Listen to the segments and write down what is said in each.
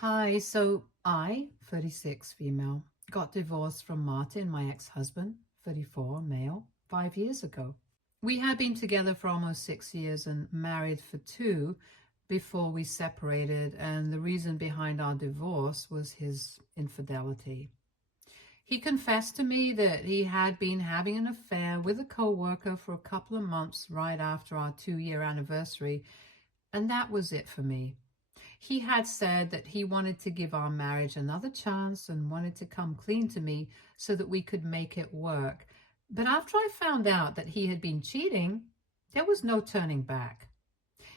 Hi, so I, 36 female, got divorced from Martin, my ex-husband, 34 male, 5 years ago. We had been together for almost 6 years and married for two before we separated, and the reason behind our divorce was his infidelity. He confessed to me that he had been having an affair with a co-worker for a couple of months right after our 2-year anniversary, and that was it for me. He had said that he wanted to give our marriage another chance and wanted to come clean to me so that we could make it work. But after I found out that he had been cheating, there was no turning back.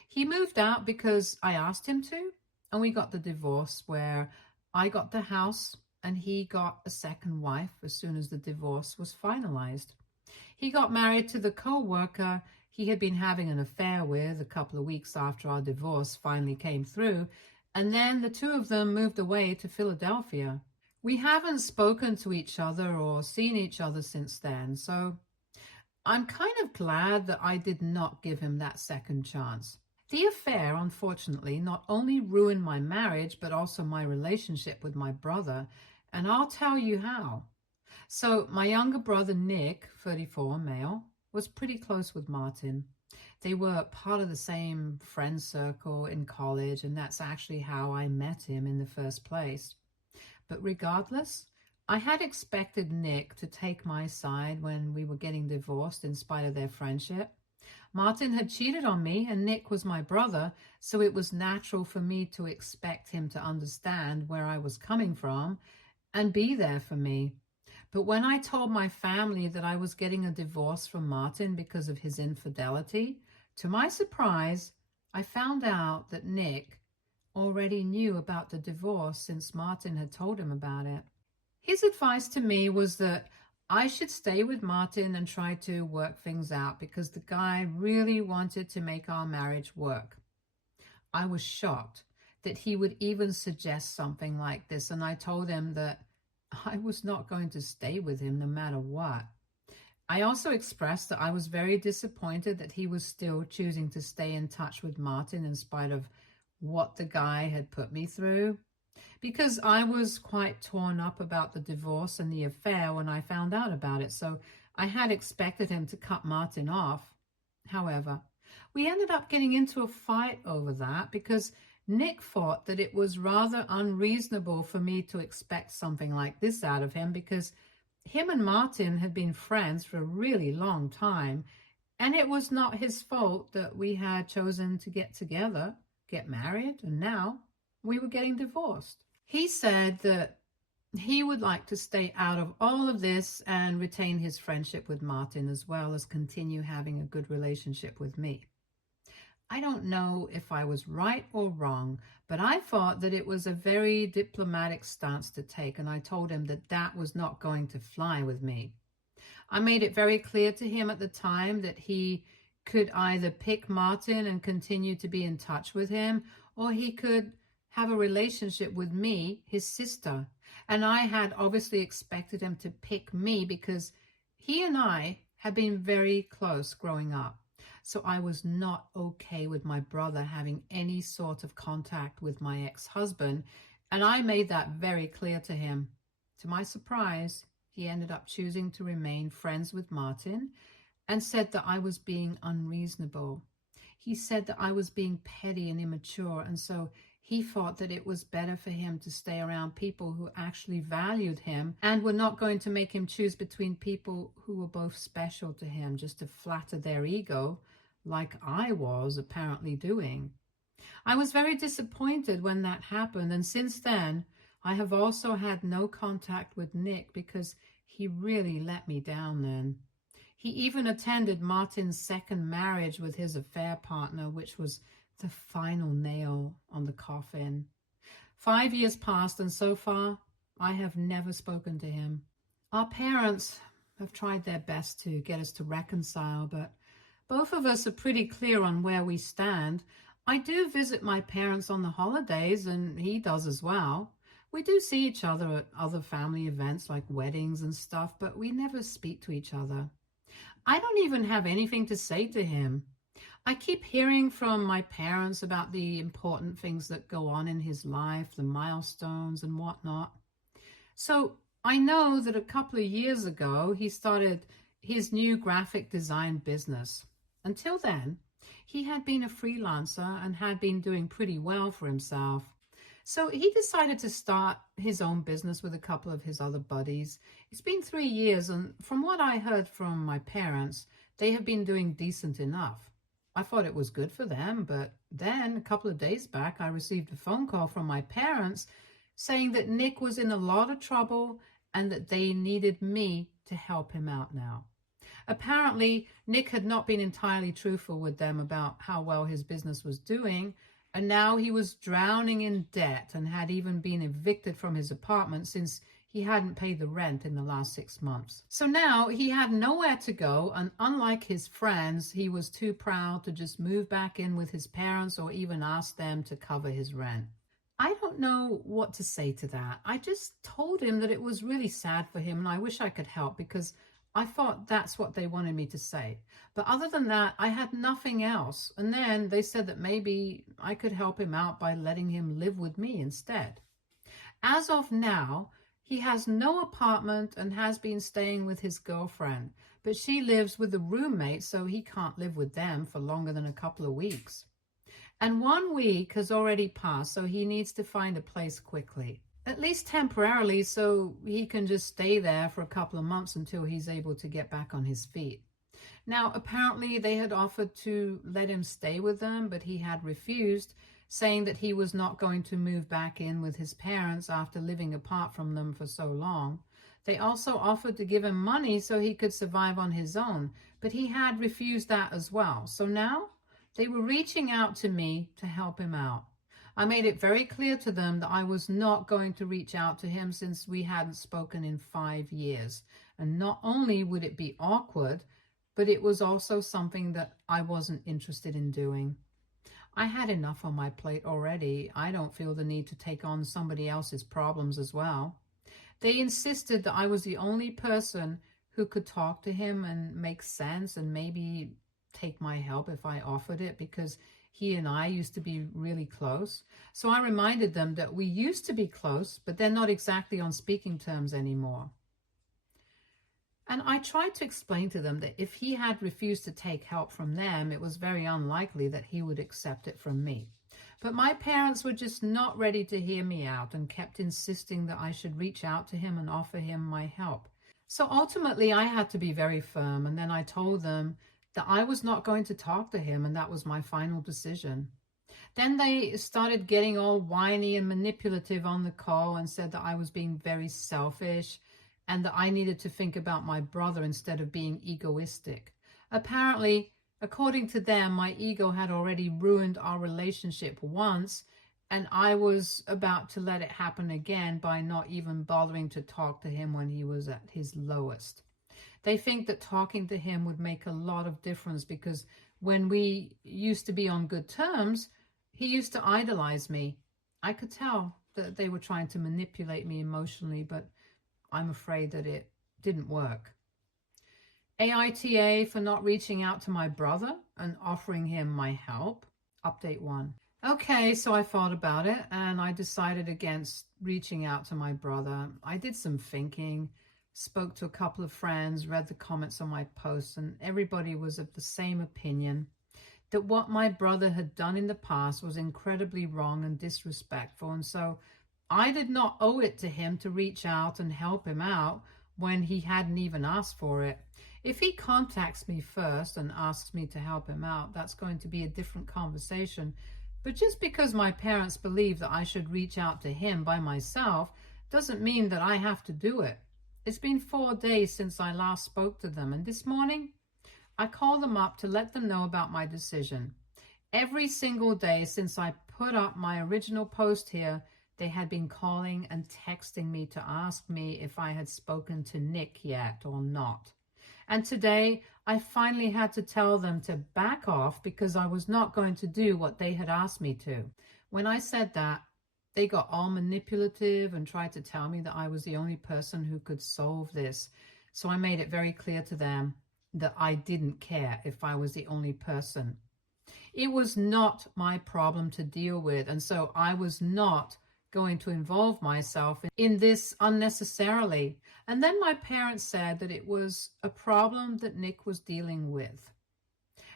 He moved out because I asked him to, and we got the divorce where I got the house and he got a second wife as soon as the divorce was finalized. He got married to the co-worker he had been having an affair with a couple of weeks after our divorce finally came through, and then the two of them moved away to Philadelphia. We haven't spoken to each other or seen each other since then, so I'm kind of glad that I did not give him that second chance. The affair, unfortunately, not only ruined my marriage, but also my relationship with my brother, and I'll tell you how. So my younger brother, Nick, 34, male, was pretty close with Martin. They were part of the same friend circle in college, and that's actually how I met him in the first place. But regardless, I had expected Nick to take my side when we were getting divorced in spite of their friendship. Martin had cheated on me and Nick was my brother, so it was natural for me to expect him to understand where I was coming from and be there for me. But when I told my family that I was getting a divorce from Martin because of his infidelity, to my surprise, I found out that Nick already knew about the divorce since Martin had told him about it. His advice to me was that I should stay with Martin and try to work things out because the guy really wanted to make our marriage work. I was shocked that he would even suggest something like this, and I told him that I was not going to stay with him no matter what. I also expressed that I was very disappointed that he was still choosing to stay in touch with Martin in spite of what the guy had put me through, because I was quite torn up about the divorce and the affair when I found out about it, so I had expected him to cut Martin off. However, we ended up getting into a fight over that because Nick thought that it was rather unreasonable for me to expect something like this out of him because him and Martin had been friends for a really long time, and it was not his fault that we had chosen to get together, get married, and now we were getting divorced. He said that he would like to stay out of all of this and retain his friendship with Martin as well as continue having a good relationship with me. I don't know if I was right or wrong, but I thought that it was a very diplomatic stance to take, and I told him that that was not going to fly with me. I made it very clear to him at the time that he could either pick Martin and continue to be in touch with him, or he could have a relationship with me, his sister. And I had obviously expected him to pick me because he and I had been very close growing up. So I was not okay with my brother having any sort of contact with my ex-husband, and I made that very clear to him. To my surprise, he ended up choosing to remain friends with Martin and said that I was being unreasonable. He said that I was being petty and immature, and so he thought that it was better for him to stay around people who actually valued him and were not going to make him choose between people who were both special to him just to flatter their ego, like I was apparently doing. I was very disappointed when that happened, and since then, I have also had no contact with Nick because he really let me down then. He even attended Martin's second marriage with his affair partner, which was the final nail on the coffin. 5 years passed, and so far, I have never spoken to him. Our parents have tried their best to get us to reconcile, but both of us are pretty clear on where we stand. I do visit my parents on the holidays, and he does as well. We do see each other at other family events like weddings and stuff, but we never speak to each other. I don't even have anything to say to him. I keep hearing from my parents about the important things that go on in his life, the milestones and whatnot. So I know that a couple of years ago, he started his new graphic design business. Until then, he had been a freelancer and had been doing pretty well for himself. So he decided to start his own business with a couple of his other buddies. It's been 3 years, and from what I heard from my parents, they have been doing decent enough. I thought it was good for them, but then a couple of days back, I received a phone call from my parents saying that Nick was in a lot of trouble and that they needed me to help him out now. Apparently, Nick had not been entirely truthful with them about how well his business was doing, and now he was drowning in debt and had even been evicted from his apartment since he hadn't paid the rent in the last 6 months. So now he had nowhere to go, and unlike his friends, he was too proud to just move back in with his parents or even ask them to cover his rent. I don't know what to say to that. I just told him that it was really sad for him and I wish I could help because I thought that's what they wanted me to say. But other than that, I had nothing else. And then they said that maybe I could help him out by letting him live with me instead. As of now, he has no apartment and has been staying with his girlfriend, but she lives with a roommate, so he can't live with them for longer than a couple of weeks. And 1 week has already passed, so he needs to find a place quickly. At least temporarily, so he can just stay there for a couple of months until he's able to get back on his feet. Now, apparently they had offered to let him stay with them, but he had refused, saying that he was not going to move back in with his parents after living apart from them for so long. They also offered to give him money so he could survive on his own, but he had refused that as well. So now they were reaching out to me to help him out. I made it very clear to them that I was not going to reach out to him since we hadn't spoken in 5 years. And not only would it be awkward, but it was also something that I wasn't interested in doing. I had enough on my plate already. I don't feel the need to take on somebody else's problems as well. They insisted that I was the only person who could talk to him and make sense and maybe take my help if I offered it, because he and I used to be really close. So I reminded them that we used to be close, but they're not exactly on speaking terms anymore. And I tried to explain to them that if he had refused to take help from them, it was very unlikely that he would accept it from me. But my parents were just not ready to hear me out and kept insisting that I should reach out to him and offer him my help. So ultimately, I had to be very firm, and then I told them that I was not going to talk to him, and that was my final decision. Then they started getting all whiny and manipulative on the call and said that I was being very selfish and that I needed to think about my brother instead of being egoistic. Apparently, according to them, my ego had already ruined our relationship once, and I was about to let it happen again by not even bothering to talk to him when he was at his lowest. They think that talking to him would make a lot of difference because when we used to be on good terms, he used to idolize me. I could tell that they were trying to manipulate me emotionally, but I'm afraid that it didn't work. AITA for not reaching out to my brother and offering him my help. Update 1. Okay, so I thought about it and I decided against reaching out to my brother. I did some thinking, spoke to a couple of friends, read the comments on my posts, and everybody was of the same opinion that what my brother had done in the past was incredibly wrong and disrespectful. And so I did not owe it to him to reach out and help him out when he hadn't even asked for it. If he contacts me first and asks me to help him out, that's going to be a different conversation. But just because my parents believe that I should reach out to him by myself doesn't mean that I have to do it. It's been 4 days since I last spoke to them, and this morning I called them up to let them know about my decision. Every single day since I put up my original post here, they had been calling and texting me to ask me if I had spoken to Nick yet or not. And today, I finally had to tell them to back off because I was not going to do what they had asked me to. When I said that, they got all manipulative and tried to tell me that I was the only person who could solve this. So I made it very clear to them that I didn't care if I was the only person. It was not my problem to deal with, and so I was not going to involve myself in this unnecessarily. And then my parents said that it was a problem that Nick was dealing with.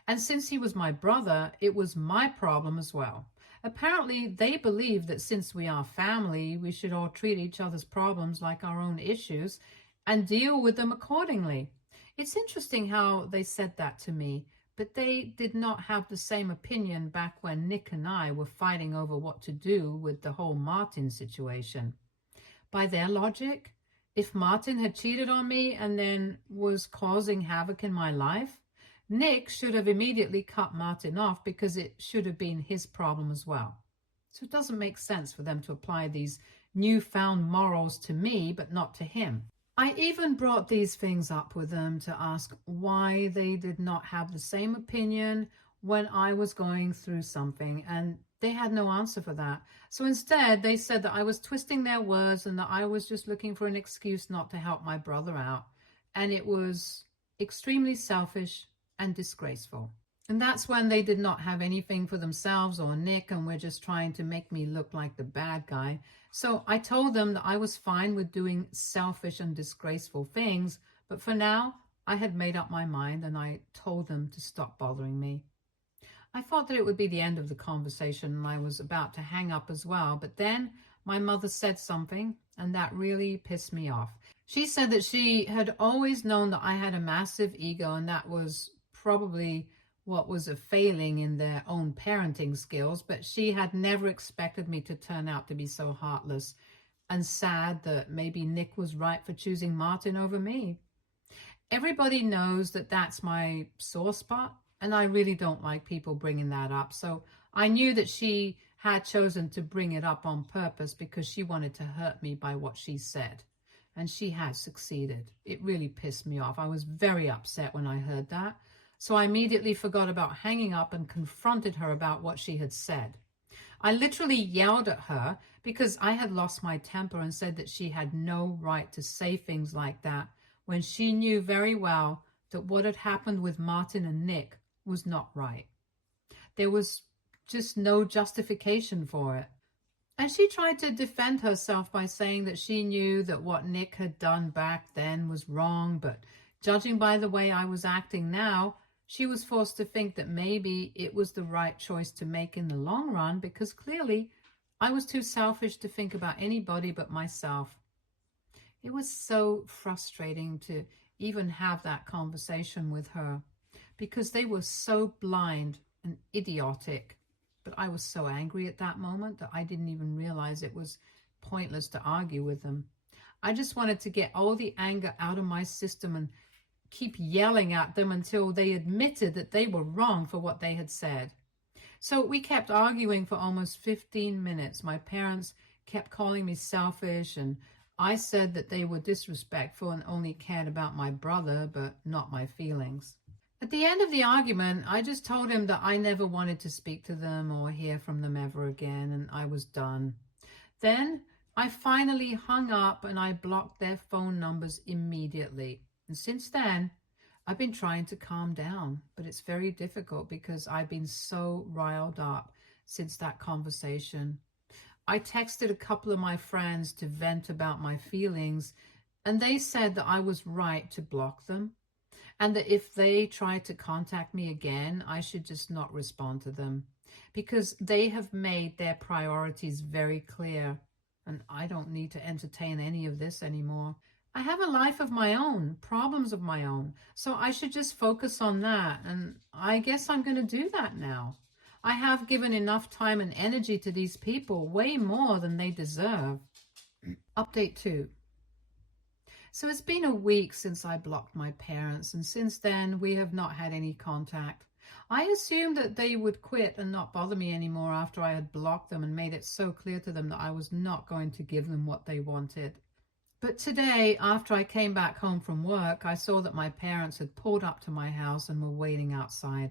And since he was my brother, it was my problem as well. Apparently, they believe that since we are family, we should all treat each other's problems like our own issues and deal with them accordingly. It's interesting how they said that to me, but they did not have the same opinion back when Nick and I were fighting over what to do with the whole Martin situation. By their logic, if Martin had cheated on me and then was causing havoc in my life, Nick should have immediately cut Martin off because it should have been his problem as well. So it doesn't make sense for them to apply these newfound morals to me, but not to him. I even brought these things up with them to ask why they did not have the same opinion when I was going through something, and they had no answer for that. So instead, they said that I was twisting their words and that I was just looking for an excuse not to help my brother out. And it was extremely selfish and disgraceful. And that's when they did not have anything for themselves or Nick and were just trying to make me look like the bad guy. So I told them that I was fine with doing selfish and disgraceful things, but for now, I had made up my mind and I told them to stop bothering me. I thought that it would be the end of the conversation and I was about to hang up as well, but then my mother said something and that really pissed me off. She said that she had always known that I had a massive ego and that was probably what was a failing in their own parenting skills, but she had never expected me to turn out to be so heartless and sad that maybe Nick was right for choosing Martin over me. Everybody knows that that's my sore spot, and I really don't like people bringing that up. So I knew that she had chosen to bring it up on purpose because she wanted to hurt me by what she said. And she had succeeded. It really pissed me off. I was very upset when I heard that. So I immediately forgot about hanging up and confronted her about what she had said. I literally yelled at her because I had lost my temper and said that she had no right to say things like that when she knew very well that what had happened with Martin and Nick was not right. There was just no justification for it. And she tried to defend herself by saying that she knew that what Nick had done back then was wrong, but judging by the way I was acting now, she was forced to think that maybe it was the right choice to make in the long run because clearly I was too selfish to think about anybody but myself. It was so frustrating to even have that conversation with her because they were so blind and idiotic. But I was so angry at that moment that I didn't even realize it was pointless to argue with them. I just wanted to get all the anger out of my system and keep yelling at them until they admitted that they were wrong for what they had said. So we kept arguing for almost 15 minutes. My parents kept calling me selfish, and I said that they were disrespectful and only cared about my brother, but not my feelings. At the end of the argument, I just told him that I never wanted to speak to them or hear from them ever again, and I was done. Then I finally hung up and I blocked their phone numbers immediately. And since then, I've been trying to calm down, but it's very difficult because I've been so riled up since that conversation. I texted a couple of my friends to vent about my feelings, and they said that I was right to block them, and that if they tried to contact me again, I should just not respond to them, because they have made their priorities very clear, and I don't need to entertain any of this anymore. I have a life of my own, problems of my own, so I should just focus on that, and I guess I'm going to do that now. I have given enough time and energy to these people, way more than they deserve. Update 2. So it's been a week since I blocked my parents, and since then we have not had any contact. I assumed that they would quit and not bother me anymore after I had blocked them and made it so clear to them that I was not going to give them what they wanted. But today, after I came back home from work, I saw that my parents had pulled up to my house and were waiting outside.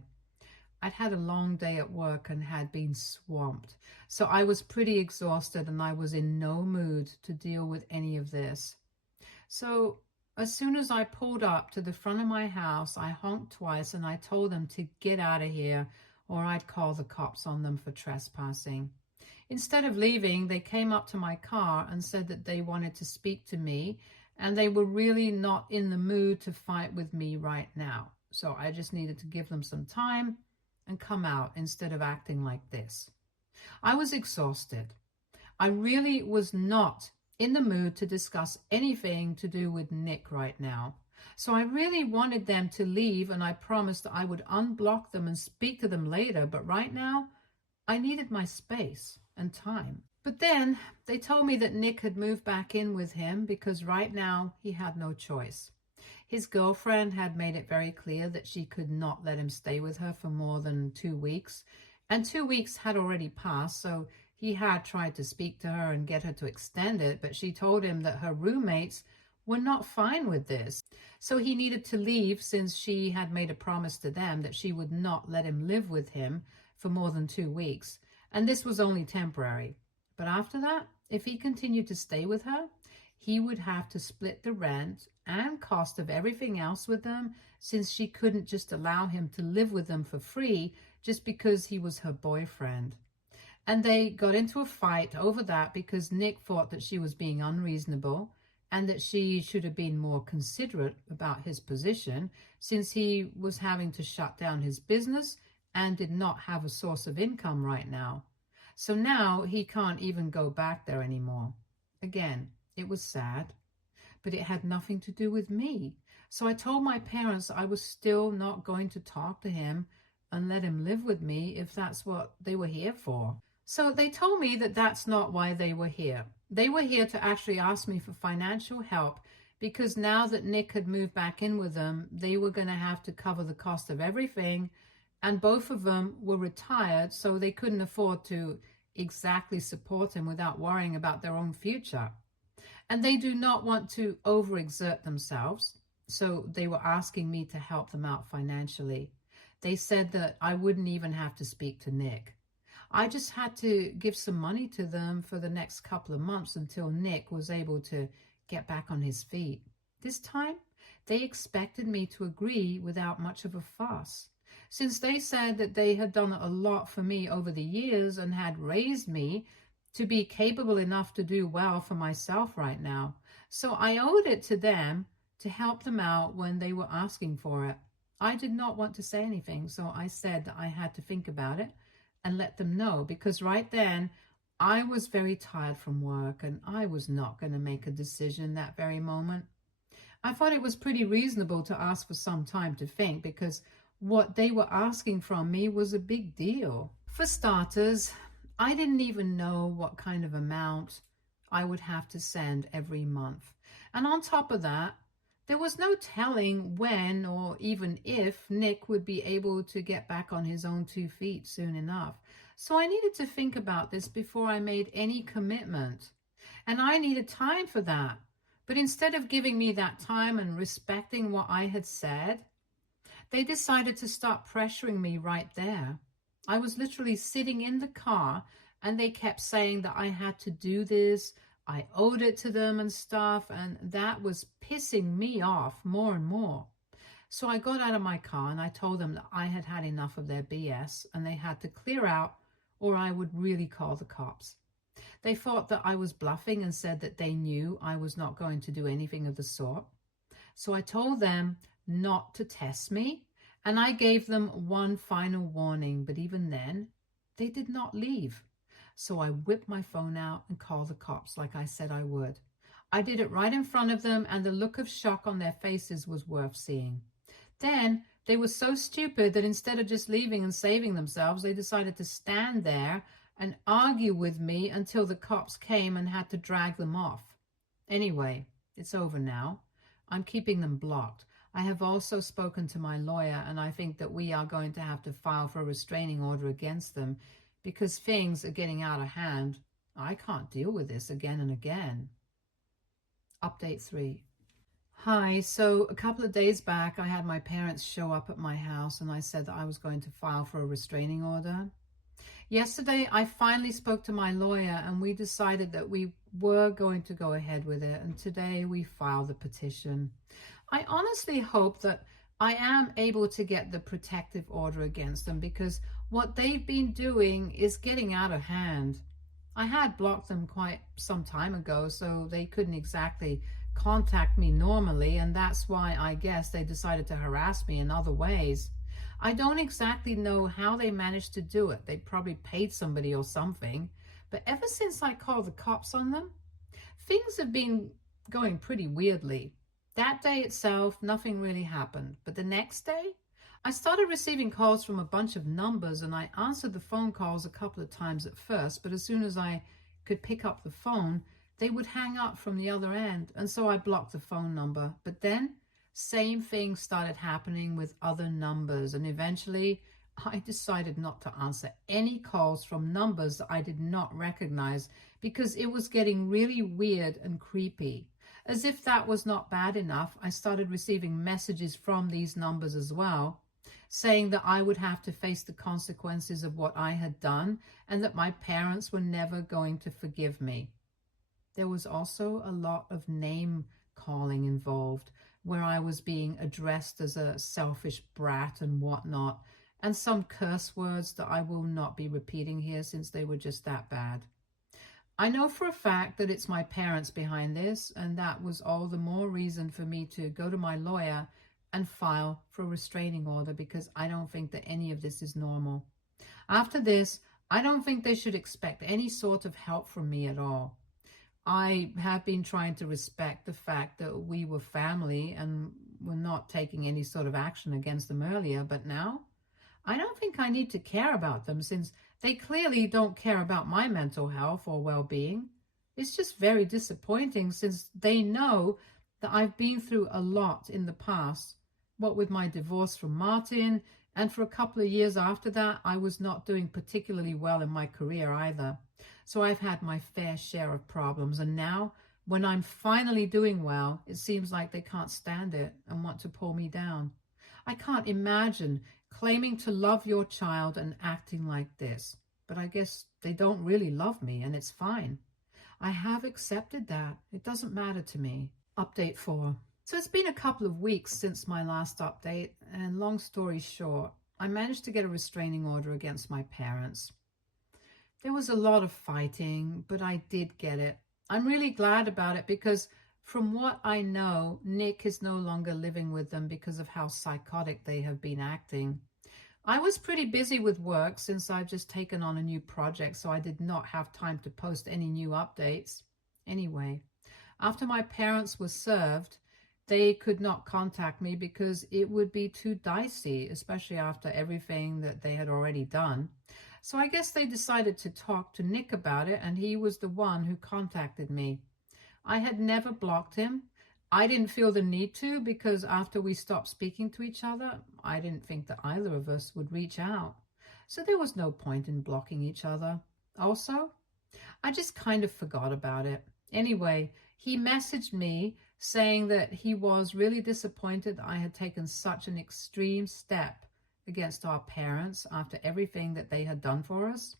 I'd had a long day at work and had been swamped, so I was pretty exhausted and I was in no mood to deal with any of this. So as soon as I pulled up to the front of my house, I honked twice and I told them to get out of here or I'd call the cops on them for trespassing. Instead of leaving, they came up to my car and said that they wanted to speak to me and they were really not in the mood to fight with me right now. So I just needed to give them some time and come out instead of acting like this. I was exhausted. I really was not in the mood to discuss anything to do with Nick right now. So I really wanted them to leave, and I promised I would unblock them and speak to them later, but right now I needed my space and time. But then they told me that Nick had moved back in with him because right now he had no choice. His girlfriend had made it very clear that she could not let him stay with her for more than 2 weeks, and 2 weeks had already passed, so he had tried to speak to her and get her to extend it, but she told him that her roommates were not fine with this. So he needed to leave since she had made a promise to them that she would not let him live with him for more than 2 weeks. And this was only temporary. But after that, if he continued to stay with her, he would have to split the rent and cost of everything else with them, since she couldn't just allow him to live with them for free just because he was her boyfriend. And they got into a fight over that because Nick thought that she was being unreasonable and that she should have been more considerate about his position, since he was having to shut down his business and did not have a source of income right now. So now he can't even go back there anymore. Again, it was sad, but it had nothing to do with me. So I told my parents I was still not going to talk to him and let him live with me if that's what they were here for. So they told me that that's not why they were here. They were here to actually ask me for financial help because now that Nick had moved back in with them, they were going to have to cover the cost of everything, and both of them were retired, so they couldn't afford to exactly support him without worrying about their own future. And they do not want to overexert themselves, so they were asking me to help them out financially. They said that I wouldn't even have to speak to Nick. I just had to give some money to them for the next couple of months until Nick was able to get back on his feet. This time, they expected me to agree without much of a fuss, since they said that they had done a lot for me over the years and had raised me to be capable enough to do well for myself right now. So I owed it to them to help them out when they were asking for it. I did not want to say anything, so I said that I had to think about it and let them know, because right then I was very tired from work and I was not going to make a decision that very moment. I thought it was pretty reasonable to ask for some time to think, because what they were asking from me was a big deal. For starters, I didn't even know what kind of amount I would have to send every month. And on top of that, there was no telling when or even if Nick would be able to get back on his own 2 feet soon enough. So I needed to think about this before I made any commitment. And I needed time for that. But instead of giving me that time and respecting what I had said, they decided to start pressuring me right there. I was literally sitting in the car and they kept saying that I had to do this, I owed it to them and stuff, and that was pissing me off more and more. So I got out of my car and I told them that I had had enough of their BS and they had to clear out or I would really call the cops. They thought that I was bluffing and said that they knew I was not going to do anything of the sort. So I told them not to test me, and I gave them one final warning, but even then, they did not leave. So I whipped my phone out and called the cops like I said I would. I did it right in front of them, and the look of shock on their faces was worth seeing. Then they were so stupid that instead of just leaving and saving themselves, they decided to stand there and argue with me until the cops came and had to drag them off. Anyway, it's over now. I'm keeping them blocked. I have also spoken to my lawyer, and I think that we are going to have to file for a restraining order against them because things are getting out of hand. I can't deal with this again and again. Update 3. Hi, so a couple of days back, I had my parents show up at my house and I said that I was going to file for a restraining order. Yesterday, I finally spoke to my lawyer and we decided that we were going to go ahead with it, and today we filed the petition. I honestly hope that I am able to get the protective order against them, because What they've been doing is getting out of hand. I had blocked them quite some time ago, so they couldn't exactly contact me normally, and that's why I guess they decided to harass me in other ways. I don't exactly know how they managed to do it. They probably paid somebody or something. But ever since I called the cops on them, things have been going pretty weirdly. That day itself, nothing really happened. But the next day, I started receiving calls from a bunch of numbers, and I answered the phone calls a couple of times at first, but as soon as I could pick up the phone, they would hang up from the other end, and so I blocked the phone number. But then, same thing started happening with other numbers, and eventually I decided not to answer any calls from numbers that I did not recognize because it was getting really weird and creepy. As if that was not bad enough, I started receiving messages from these numbers as well, saying that I would have to face the consequences of what I had done and that my parents were never going to forgive me. There was also a lot of name calling involved, where I was being addressed as a selfish brat and whatnot, and some curse words that I will not be repeating here since they were just that bad. I know for a fact that it's my parents behind this, and that was all the more reason for me to go to my lawyer and file for a restraining order, because I don't think that any of this is normal. After this, I don't think they should expect any sort of help from me at all. I have been trying to respect the fact that we were family and were not taking any sort of action against them earlier, but now I don't think I need to care about them since they clearly don't care about my mental health or well-being. It's just very disappointing since they know that I've been through a lot in the past, what with my divorce from Martin, and for a couple of years after that, I was not doing particularly well in my career either. So I've had my fair share of problems, and now, when I'm finally doing well, it seems like they can't stand it and want to pull me down. I can't imagine claiming to love your child and acting like this, but I guess they don't really love me, and it's fine. I have accepted that. It doesn't matter to me. Update 4. So it's been a couple of weeks since my last update, and long story short, I managed to get a restraining order against my parents. There was a lot of fighting, but I did get it. I'm really glad about it because from what I know, Nick is no longer living with them because of how psychotic they have been acting. I was pretty busy with work since I've just taken on a new project, so I did not have time to post any new updates. Anyway, after my parents were served, they could not contact me because it would be too dicey, especially after everything that they had already done. So I guess they decided to talk to Nick about it, and he was the one who contacted me. I had never blocked him. I didn't feel the need to because after we stopped speaking to each other, I didn't think that either of us would reach out. So there was no point in blocking each other. Also, I just kind of forgot about it. Anyway, he messaged me saying that he was really disappointed I had taken such an extreme step against our parents after everything that they had done for us.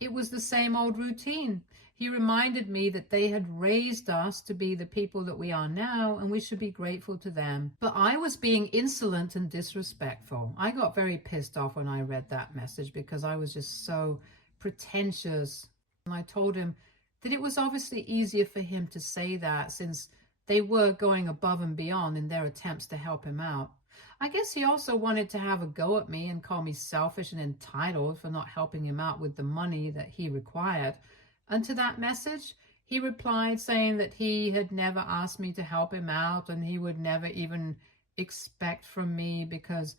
It was the same old routine. He reminded me that they had raised us to be the people that we are now, and we should be grateful to them. But I was being insolent and disrespectful. I got very pissed off when I read that message because I was just so pretentious. And I told him that it was obviously easier for him to say that since they were going above and beyond in their attempts to help him out. I guess he also wanted to have a go at me and call me selfish and entitled for not helping him out with the money that he required. And to that message, he replied saying that he had never asked me to help him out and he would never even expect from me because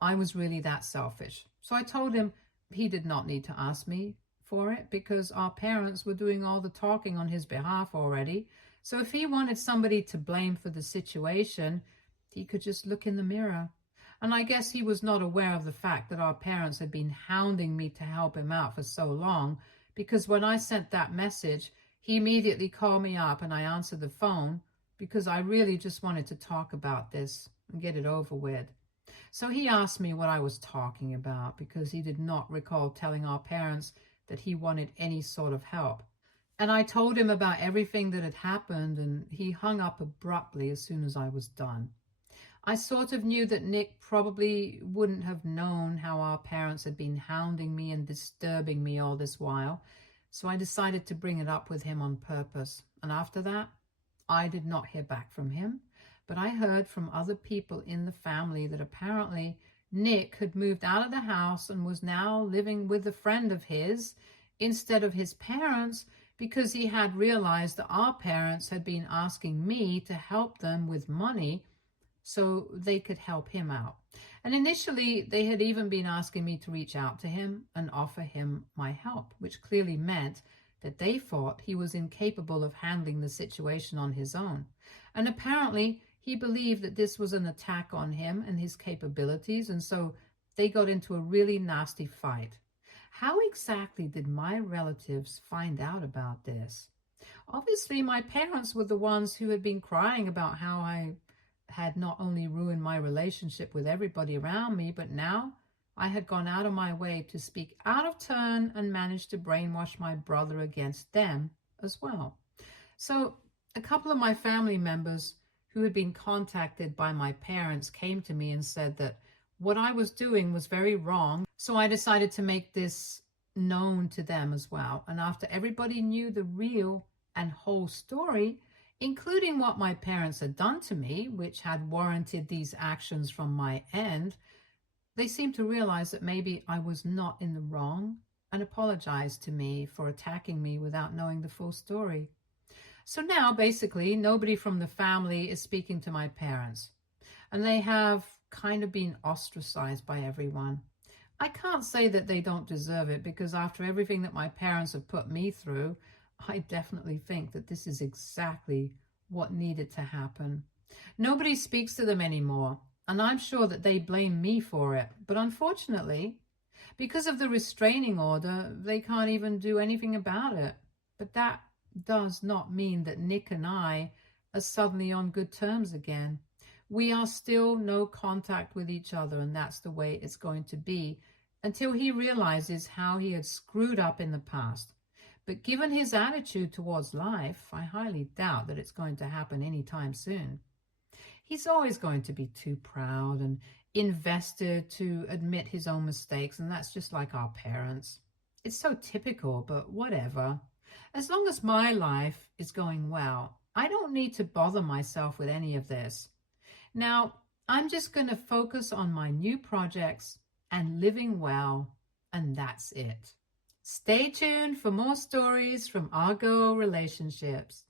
I was really that selfish. So I told him he did not need to ask me for it because our parents were doing all the talking on his behalf already. So if he wanted somebody to blame for the situation, he could just look in the mirror. And I guess he was not aware of the fact that our parents had been hounding me to help him out for so long, because when I sent that message, he immediately called me up and I answered the phone because I really just wanted to talk about this and get it over with. So he asked me what I was talking about because he did not recall telling our parents that he wanted any sort of help. And I told him about everything that had happened, and he hung up abruptly as soon as I was done. I sort of knew that Nick probably wouldn't have known how our parents had been hounding me and disturbing me all this while, so I decided to bring it up with him on purpose. And after that, I did not hear back from him, but I heard from other people in the family that apparently Nick had moved out of the house and was now living with a friend of his instead of his parents, because he had realized that our parents had been asking me to help them with money so they could help him out. And initially, they had even been asking me to reach out to him and offer him my help, which clearly meant that they thought he was incapable of handling the situation on his own. And apparently, he believed that this was an attack on him and his capabilities, and so they got into a really nasty fight. How exactly did my relatives find out about this? Obviously, my parents were the ones who had been crying about how I had not only ruined my relationship with everybody around me, but now I had gone out of my way to speak out of turn and managed to brainwash my brother against them as well. So a couple of my family members who had been contacted by my parents came to me and said that what I was doing was very wrong. So I decided to make this known to them as well. And after everybody knew the real and whole story, including what my parents had done to me, which had warranted these actions from my end, they seemed to realize that maybe I was not in the wrong and apologized to me for attacking me without knowing the full story. So now, basically, nobody from the family is speaking to my parents, and they have kind of been ostracized by everyone. I can't say that they don't deserve it, because after everything that my parents have put me through, I definitely think that this is exactly what needed to happen. Nobody speaks to them anymore, and I'm sure that they blame me for it. But unfortunately, because of the restraining order, they can't even do anything about it. But that does not mean that Nick and I are suddenly on good terms again. We are still no contact with each other, and that's the way it's going to be until he realizes how he had screwed up in the past. But given his attitude towards life, I highly doubt that it's going to happen anytime soon. He's always going to be too proud and invested to admit his own mistakes, and that's just like our parents. It's so typical, but whatever. As long as my life is going well, I don't need to bother myself with any of this. Now, I'm just going to focus on my new projects and living well, and that's it. Stay tuned for more stories from Argo Relationships.